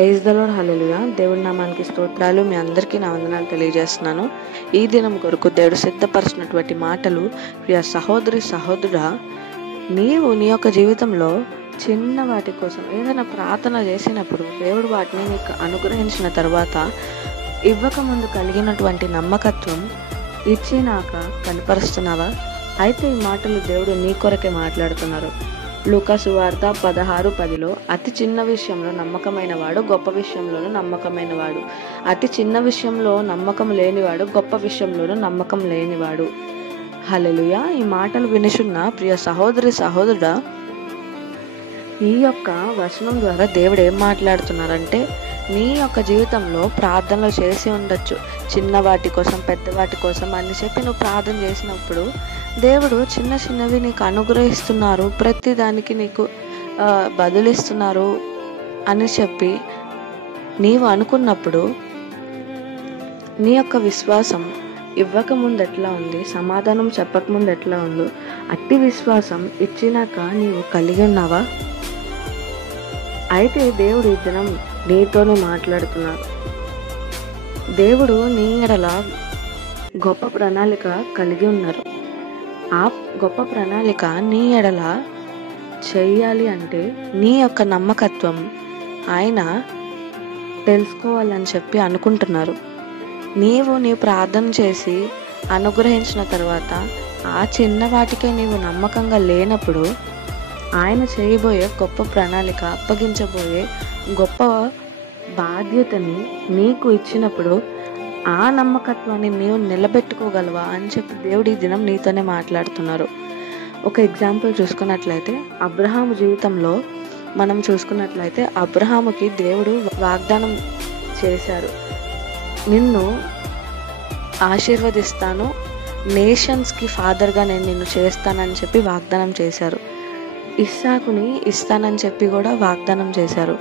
Praise the lord. హల్లెలూయా. దేవుడి నామానికి స్తోత్రాలు. మీ అందరికీ నా వందనాలు తెలియజేస్తున్నాను. ఈ దినం కొరకు దేవుడు సిద్ధపరిచినటువంటి మాటలు, ప్రియ సహోదరి సహోదరుడా, నీవు నీ యొక్క జీవితంలో చిన్న వాటి కోసం ఏదైనా ప్రార్థన చేసినప్పుడు దేవుడు వాటిని నీకు అనుగ్రహించిన తర్వాత ఇవ్వకముందు కలిగినటువంటి నమ్మకత్వం ఇచ్చినాక కనపరుస్తున్నావా? అయితే ఈ మాటలు దేవుడు నీ కొరకే మాట్లాడుతున్నారు. లూకా సువార్త 16:10 అతి చిన్న విషయంలో నమ్మకమైన వాడు గొప్ప విషయంలోనూ నమ్మకమైన వాడు, అతి చిన్న విషయంలో నమ్మకం లేనివాడు గొప్ప విషయంలోనూ నమ్మకం లేనివాడు. హల్లెలూయా. ఈ మాటలు వినుచున్న ప్రియ సహోదరి సహోదరుడా, ఈ యొక్క వచనం ద్వారా దేవుడు ఏం మాట్లాడుతున్నారంటే, నీ యొక్క జీవితంలో ప్రార్థనలు చేసి ఉండొచ్చు, చిన్న వాటి కోసం పెద్ద వాటి కోసం అని చెప్పి నువ్వు ప్రార్థన చేసినప్పుడు దేవుడు చిన్న చిన్నవి నీకు అనుగ్రహిస్తున్నారు, ప్రతి దానికి నీకు బదులిస్తున్నారు అని చెప్పి నీవు అనుకున్నప్పుడు నీ యొక్క విశ్వాసం ఇవ్వకముందు ఎట్లా ఉంది, సమాధానం చెప్పకముందు ఎట్లా ఉందో అట్టి విశ్వాసం ఇచ్చినాక నీవు కలిగి ఉన్నావా? అయితే దేవుడు ఈ దినం నీతోనే మాట్లాడుతున్నారు. దేవుడు నీ ఎడల గొప్ప ప్రణాళిక కలిగి ఉన్నారు. ఆ గొప్ప ప్రణాళిక నీ ఎడల చెయ్యాలి అంటే నీ యొక్క నమ్మకత్వం ఆయన తెలుసుకోవాలని చెప్పి అనుకుంటున్నారు. నీ ప్రార్థన చేసి అనుగ్రహించిన తర్వాత ఆ చిన్న వాటికే నీవు నమ్మకంగా లేనప్పుడు ఆయన చేయబోయే గొప్ప ప్రణాళిక, అప్పగించబోయే గొప్ప బాధ్యతని నీకు ఇచ్చినప్పుడు ఆ నమ్మకత్వాన్ని నీవు నిలబెట్టుకోగలవా అని చెప్పి దేవుడు ఈ దినం నీతోనే మాట్లాడుతున్నారు. ఒక ఎగ్జాంపుల్ చూసుకున్నట్లయితే అబ్రహాము జీవితంలో మనం చూసుకున్నట్లయితే అబ్రహాముకి దేవుడు వాగ్దానం చేశారు, నిన్ను ఆశీర్వదిస్తాను, నేషన్స్కి ఫాదర్గా నేను నిన్ను చేస్తానని చెప్పి వాగ్దానం చేశారు. ఇస్సాకుని ఇస్తానని చెప్పి కూడా వాగ్దానం చేశారు.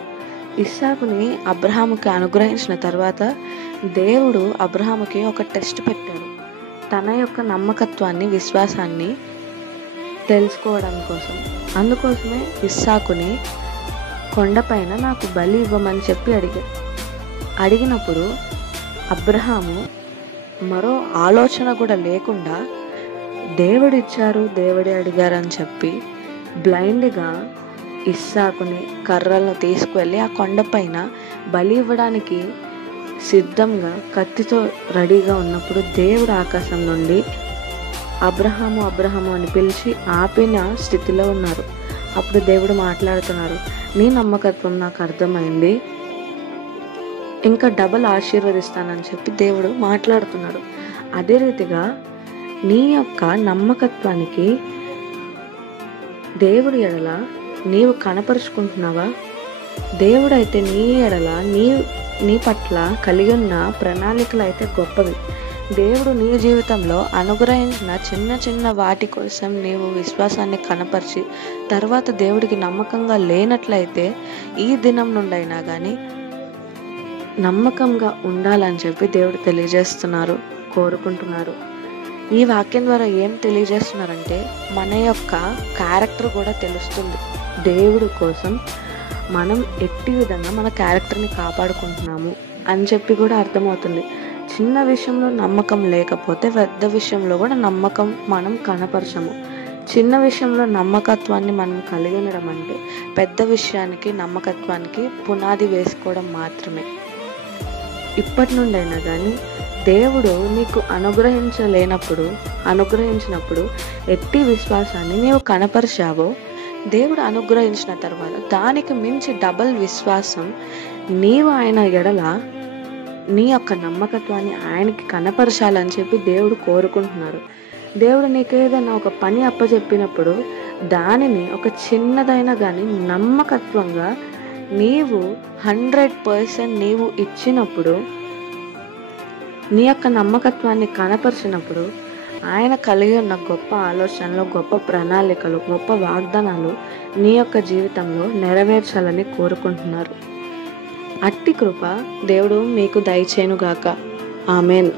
ఇస్సాకుని అబ్రహాముకి అనుగ్రహించిన తర్వాత దేవుడు అబ్రహాముకి ఒక టెస్ట్ పెట్టారు, తన యొక్క నమ్మకత్వాన్ని, విశ్వాసాన్ని తెలుసుకోవడం కోసం. అందుకోసమే ఇస్సాకుని కొండపైన నాకు బలి ఇవ్వమని చెప్పి అడిగినప్పుడు అబ్రహాము మరో ఆలోచన కూడా లేకుండా దేవుడు ఇచ్చారు, దేవుడే అడిగారని చెప్పి బ్లైండ్గా ఇస్సాకుని కర్రలను తీసుకువెళ్ళి ఆ కొండపైన బలి ఇవ్వడానికి సిద్ధంగా కత్తితో రెడీగా ఉన్నప్పుడు దేవుడు ఆకాశం నుండి అబ్రహాము అబ్రహాము అని పిలిచి ఆపిన స్థితిలో ఉన్నారు. అప్పుడు దేవుడు మాట్లాడుతున్నారు, నీ నమ్మకత్వం నాకు అర్థమైంది, ఇంకా డబల్ ఆశీర్వదిస్తానని చెప్పి దేవుడు మాట్లాడుతున్నాడు. అదే రీతిగా నీ యొక్క నమ్మకత్వానికి దేవుడి ఎడల నీవు కనపరుచుకుంటున్నావా? దేవుడైతే నీ ఎడల నీ పట్ల కలిగి ఉన్న ప్రణాళికలు అయితే గొప్పవి. దేవుడు నీ జీవితంలో అనుగ్రహించిన చిన్న చిన్న వాటి కోసం నీవు విశ్వాసాన్ని కనపరిచి తర్వాత దేవుడికి నమ్మకంగా లేనట్లయితే ఈ దినం నుండైనా కానీ నమ్మకంగా ఉండాలని చెప్పి దేవుడు తెలియజేస్తున్నారు, కోరుకుంటున్నారు. ఈ వాక్యం ద్వారా ఏం తెలియజేస్తున్నారంటే, మన యొక్క క్యారెక్టర్ కూడా తెలుస్తుంది. దేవుడి కోసం మనం ఎట్టి విధంగా మన క్యారెక్టర్ని కాపాడుకుంటున్నాము అని చెప్పి కూడా అర్థమవుతుంది. చిన్న విషయంలో నమ్మకం లేకపోతే పెద్ద విషయంలో కూడా నమ్మకం మనం కనపరచము. చిన్న విషయంలో నమ్మకత్వాన్ని మనం కలిగి ఉండడం అంటే పెద్ద విషయానికి, నమ్మకత్వానికి పునాది వేసుకోవడం మాత్రమే. ఇప్పటి నుండైనా కానీ దేవుడు నీకు అనుగ్రహించినప్పుడు ఎట్టి విశ్వాసాన్ని నీవు కనపరిచావో దేవుడు అనుగ్రహించిన తర్వాత దానికి మించి డబల్ విశ్వాసం నీవు ఆయన ఎడల నీ యొక్క నమ్మకత్వాన్ని ఆయనకి కనపరచాలని చెప్పి దేవుడు కోరుకుంటున్నారు. దేవుడు నీకేదైనా ఒక పని అప్పచెప్పినప్పుడు దానిని ఒక చిన్నదైనా కానీ నమ్మకత్వంగా నీవు 100% నీవు ఇచ్చినప్పుడు, నీ యొక్క నమ్మకత్వాన్ని కనపరిచినప్పుడు ఆయన కలిగి ఉన్న గొప్ప ఆలోచనలు, గొప్ప ప్రణాళికలు, గొప్ప వాగ్దానాలు నీ యొక్క జీవితంలో నెరవేర్చాలని కోరుకుంటున్నారు. అట్టి కృప దేవుడు మీకు దయచేయునుగాక. ఆమెన్.